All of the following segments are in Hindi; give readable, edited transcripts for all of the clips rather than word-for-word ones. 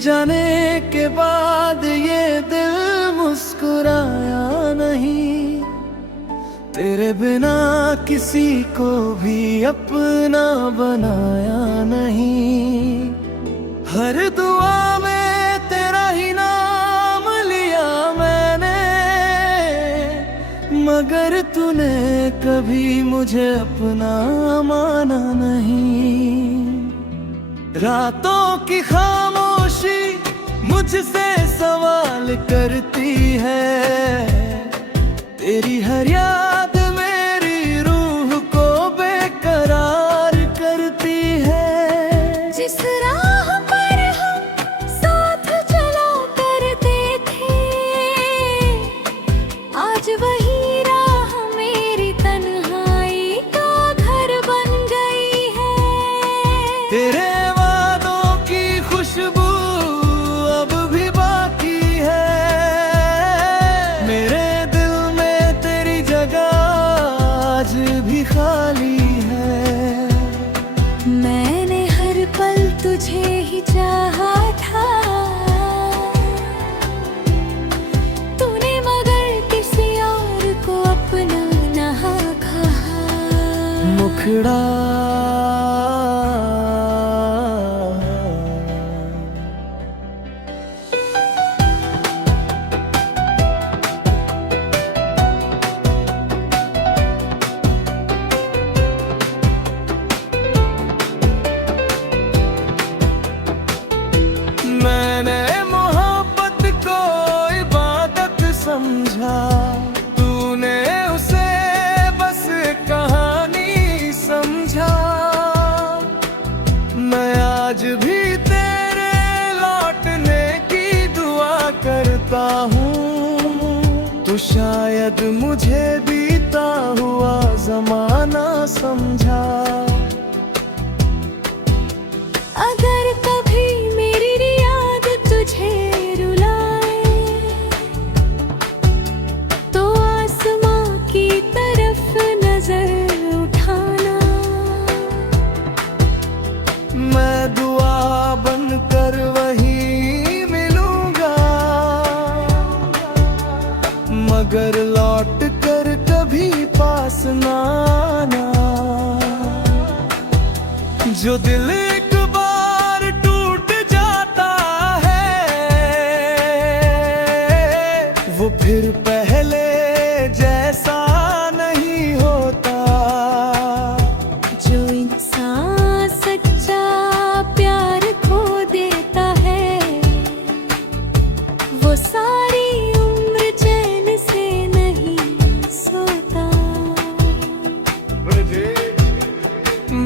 जाने के बाद ये दिल मुस्कुराया नहीं, तेरे बिना किसी को भी अपना बनाया नहीं। हर दुआ में तेरा ही नाम लिया मैंने, मगर तूने कभी मुझे अपना माना नहीं। रातों की खामोशी मुझसे सवाल करती है, तेरी हर याद मेरी रूह को बेकरार करती है। जिस राह पर हम साथ चला करते थे, आज वही राह मेरी तन्हाई का घर बन गई है। तेरे वादों की खुशबू अब भी बाकी है, मेरे दिल में तेरी जगह आज भी खाली है। मैंने हर पल तुझे ही चाहा था, तूने मगर किसी और को अपना ना कहा। मुखड़ा मैंने मोहब्बत को इबादत समझा, तूने उसे बस कहानी समझा। मैं आज भी तेरे लौटने की दुआ करता हूँ, तो शायद मुझे बीता हुआ जमाना समझा। अगर कभी मेरी याद तुझे रुलाए, तो आसमां की तरफ नजर उठाना। मैं दुआ बनकर वहीं मिलूंगा, मगर लौट कर कभी पास ना आना। जो दिल एक बार टूट जाता है, वो फिर पहले जैसा नहीं होता। जो इंसान सच्चा प्यार खो देता है, वो सारी उम्र चैन से नहीं सोता।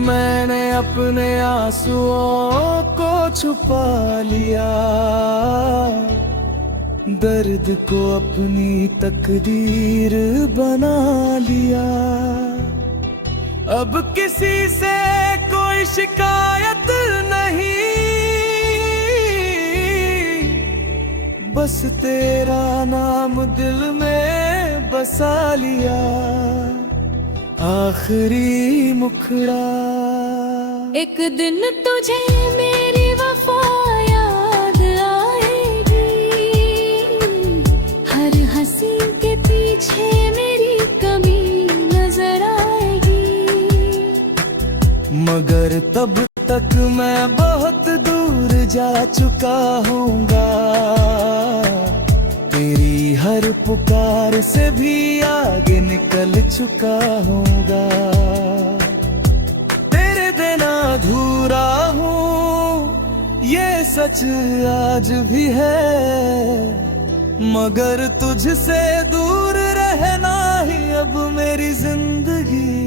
मैंने अपने आंसुओं को छुपा लिया, दर्द को अपनी तकदीर बना लिया। अब किसी से कोई शिकायत नहीं, बस तेरा नाम दिल में बसा लिया। आखिरी मुखड़ा। एक दिन तुझे मेरी वफा याद आएगी, हर हंसी के पीछे मेरी कमी नजर आएगी। मगर तब तक मैं बहुत दूर जा चुका हूँगा, तेरी हर पुकार से भी आगे निकल चुका हूँगा। तेरे बिना अधूरा हूँ ये सच आज भी है, मगर तुझसे दूर रहना ही अब मेरी जिंदगी